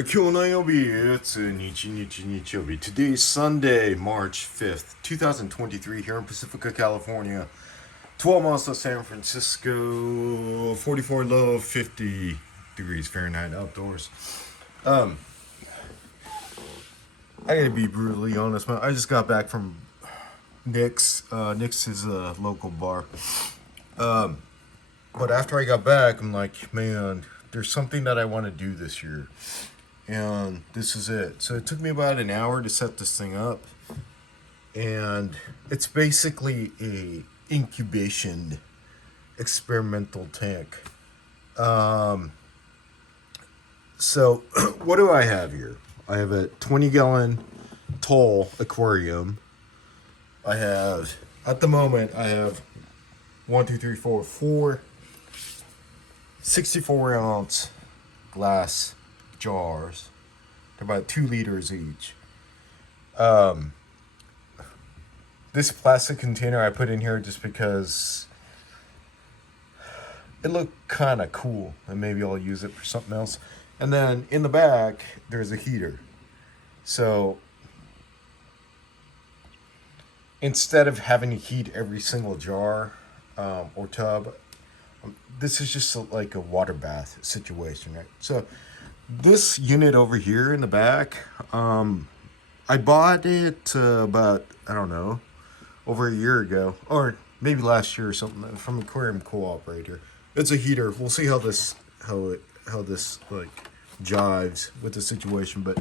今日何曜日？日曜日. Today is Sunday, March 5th, 2023, here in Pacifica, California. 12 miles to San Francisco, 44 low, 50 degrees Fahrenheit outdoors. I gotta be brutally honest, man. I just got back from Nick's. Nick's is a local bar. But after I got back, I'm like, man, there's something that I want to do this year. And this is it. So it took me about an hour to set this thing up. And it's basically a incubation experimental tank. So what do I have here? I have a 20-gallon tall aquarium. I have, at the moment, I have 4 64-ounce glass jars. They're about 2 liters each. This plastic container I put in here just because it looked kind of cool, and maybe I'll use it for something else. And then in the back, there's a heater. So instead of having to heat every single jar or tub, this is just like a water bath situation, right? So this unit over here in the back, I bought it about, I don't know, over a year ago, or maybe last year or something, from Aquarium Co-op right here. It's a heater. We'll see how this like jives with the situation, but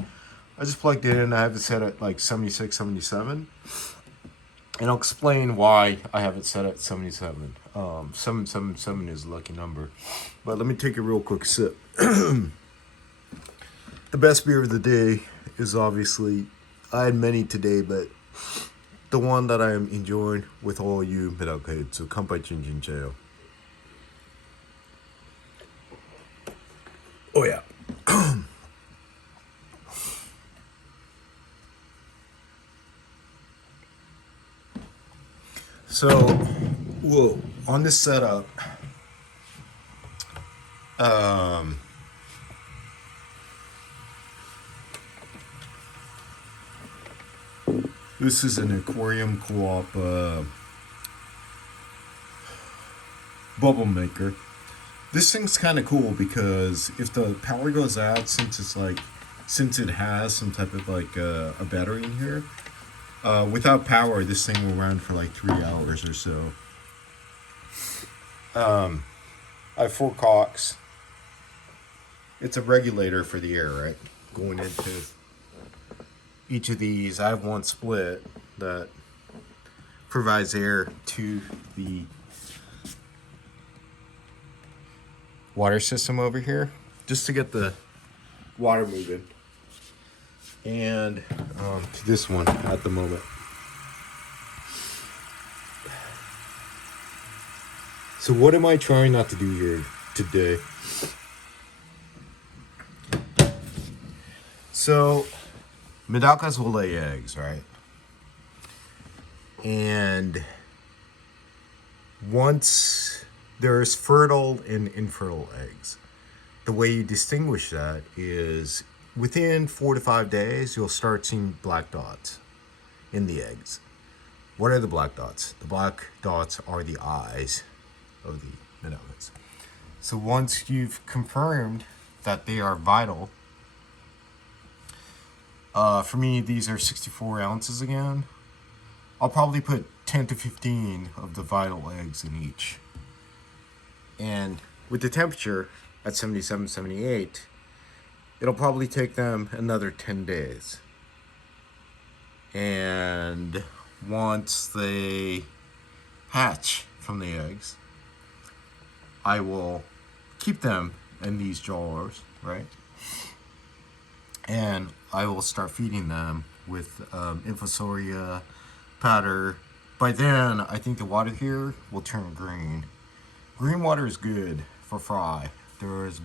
I just plugged it in. I have it set at like 76, 77. And I'll explain why I have it set at 77. 777 is a lucky number. But let me take a real quick sip. The best beer of the day is obviously, I had many today, but the one that I am enjoying with all you Medaka heads. So kanpai chin chayo. Oh yeah. So, whoa, on this setup, this is an Aquarium Co-op bubble maker. This thing's kind of cool because if the power goes out, since it has some type of like a battery in here, without power, this thing will run for like 3 hours or so. I have 4 cocks. It's a regulator for the air, right? Going into each of these, I have one split that provides air to the water system over here, just to get the water moving. And to this one at the moment. So what am I trying not to do here today? So Medakas will lay eggs, right? And once there's fertile and infertile eggs, the way you distinguish that is within 4 to 5 days, you'll start seeing black dots in the eggs. What are the black dots? The black dots are the eyes of the Medakas. So once you've confirmed that they are vital, for me, these are 64 ounces again. I'll probably put 10 to 15 of the vital eggs in each. And with the temperature at 77, 78, it'll probably take them another 10 days. And once they hatch from the eggs, I will keep them in these jars, right? And I will start feeding them with infusoria powder. By then, I think the water here will turn green. Green water is good for fry. There's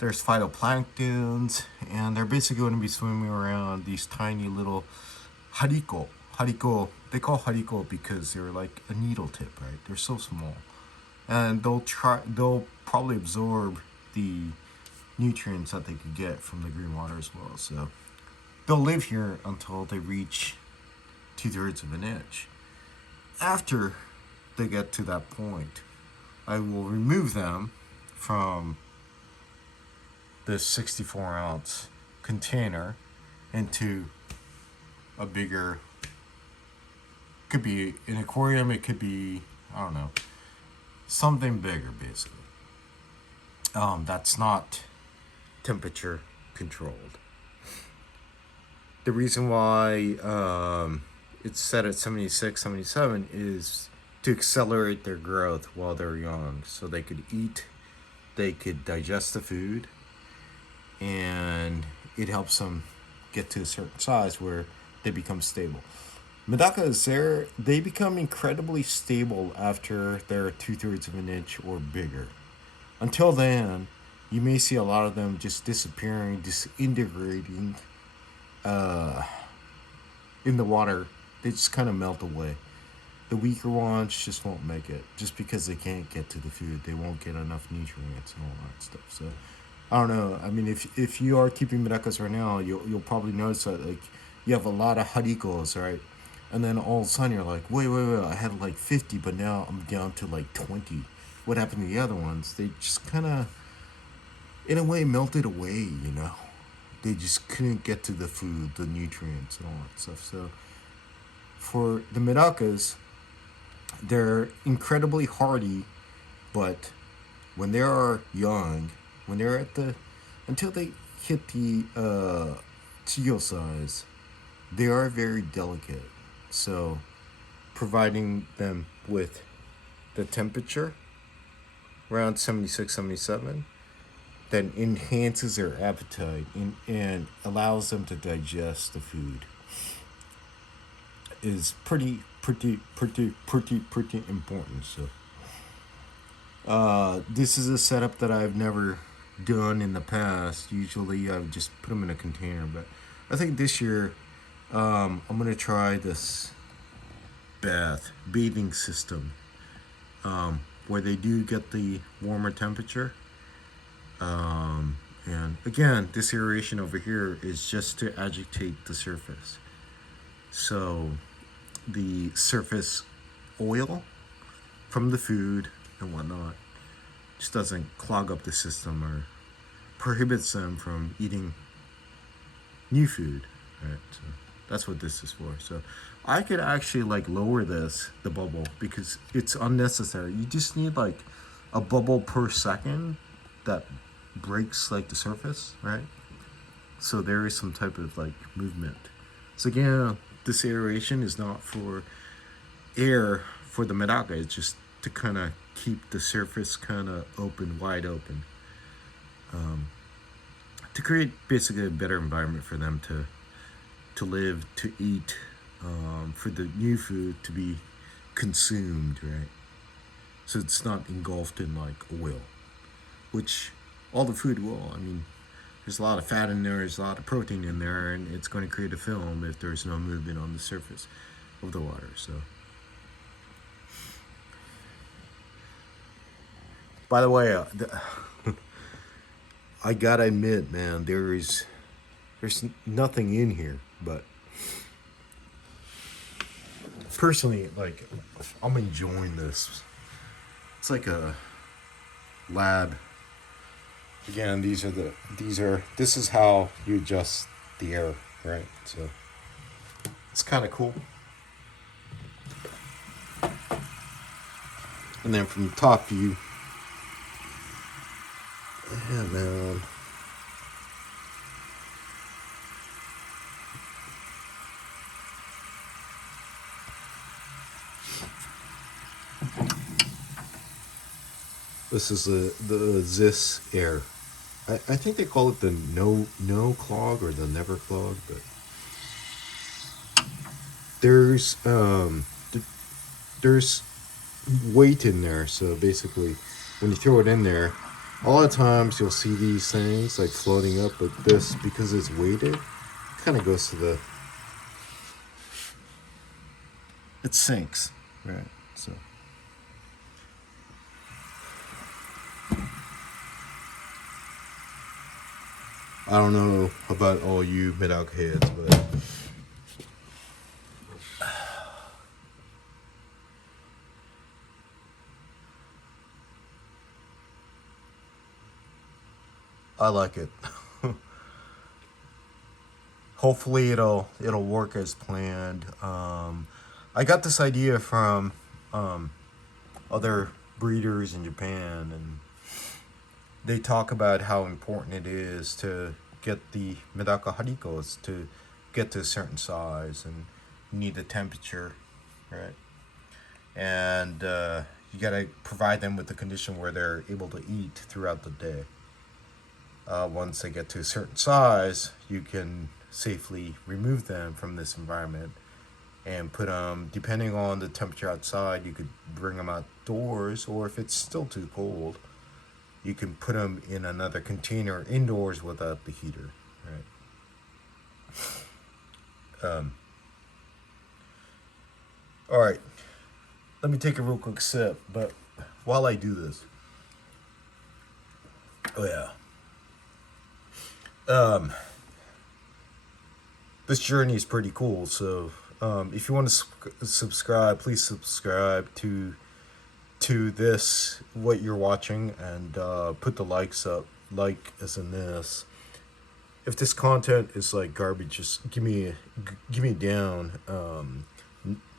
phytoplanktons, and they're basically going to be swimming around these tiny little hariko. Hariko, they call hariko because they're like a needle tip, right? They're so small. And they'll probably absorb the nutrients that they could get from the green water as well. So they'll live here until they reach 2/3 of an inch. After they get to that point, I will remove them from this 64-ounce container into a bigger, could be an aquarium, it could be, I don't know, something bigger basically. That's not temperature controlled. The reason why it's set at 76, 77 is to accelerate their growth while they're young, so they could eat, they could digest the food, and it helps them get to a certain size where they become stable. Medakas, they become incredibly stable after they're 2/3 of an inch or bigger. Until then, you may see a lot of them just disappearing, disintegrating in the water. They just kind of melt away. The weaker ones just won't make it, just because they can't get to the food. They won't get enough nutrients and all that stuff. So I don't know. I mean, if you are keeping medakas right now, you'll probably notice that, like, you have a lot of haricos, right? And then all of a sudden you're like, wait, I had like 50, but now I'm down to like 20. What happened to the other ones? They just kind of, in a way, melted away, you know? They just couldn't get to the food, the nutrients, and all that stuff. So for the medakas, they're incredibly hardy, but when they are young, when they're until they hit the chiyo size, they are very delicate. So providing them with the temperature around 76, 77, that enhances their appetite and allows them to digest the food is pretty important. So this is a setup that I've never done in the past. Usually I would just put them in a container, but I think this year I'm gonna try this bathing system where they do get the warmer temperature. And again, this aeration over here is just to agitate the surface, so the surface oil from the food and whatnot just doesn't clog up the system or prohibits them from eating new food, right? So that's what this is for. So I could actually like lower the bubble, because it's unnecessary. You just need like a bubble per second that breaks like the surface, right? So there is some type of like movement. So again, this aeration is not for air for the medaka. It's just to kind of keep the surface kind of open, wide open, to create basically a better environment for them to live, to eat, for the new food to be consumed, right? So it's not engulfed in like oil, which all the food will. I mean, there's a lot of fat in there, there's a lot of protein in there, and it's going to create a film if there's no movement on the surface of the water. So, by the way, I gotta admit, man, there's nothing in here, but personally, like, I'm enjoying this. It's like a lab. Again, this is how you adjust the air, right? So it's kind of cool. And then from the top view, yeah, man. This is the Zis air. I think they call it the no clog or the never clog, but there's weight in there. So basically, when you throw it in there, a lot of times you'll see these things like floating up, but this, because it's weighted, kind of goes to it sinks, right? So. I don't know about all you Medaka heads, but I like it. Hopefully it'll work as planned. I got this idea from other breeders in Japan, and they talk about how important it is to get the Medaka harikos to get to a certain size, and you need the temperature, right? And you gotta provide them with the condition where they're able to eat throughout the day. Once they get to a certain size, you can safely remove them from this environment and put them, depending on the temperature outside, you could bring them outdoors, or if it's still too cold, you can put them in another container indoors without the heater, right? All right, let me take a real quick sip, but while I do this, this journey is pretty cool. So if you want to subscribe, please subscribe to this, what you're watching, and put the likes up, like as in this. If this content is like garbage, just give me down.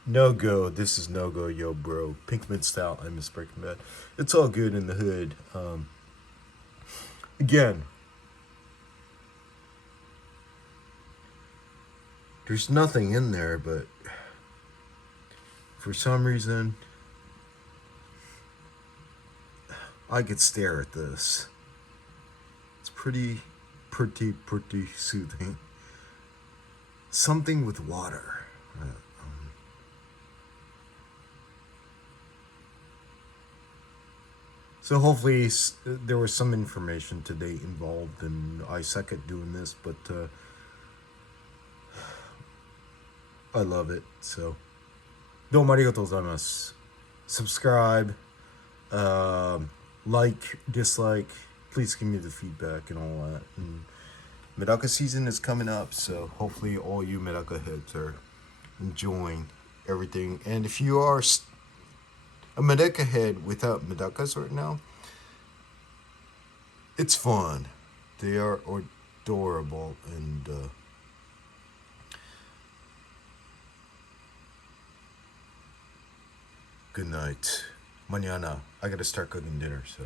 No go. This is no go, yo, bro. Pinkman style. I miss Breaking Bad. It's all good in the hood. Again, there's nothing in there, but for some reason, I could stare at this. It's pretty soothing. Something with water. So hopefully there was some information today involved, and I suck at doing this, but I love it. So, どうもありがとうございます. Subscribe, like, dislike. Please give me the feedback and all that. And Medaka season is coming up, so hopefully all you Medaka heads are enjoying everything. And if you are a Medaka head without Medakas right now, it's fun. They are adorable, and good night. Mañana. I gotta start cooking dinner, so.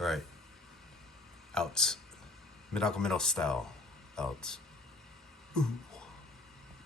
Alright. Outs. MedakaMetal style. Outs. Ooh.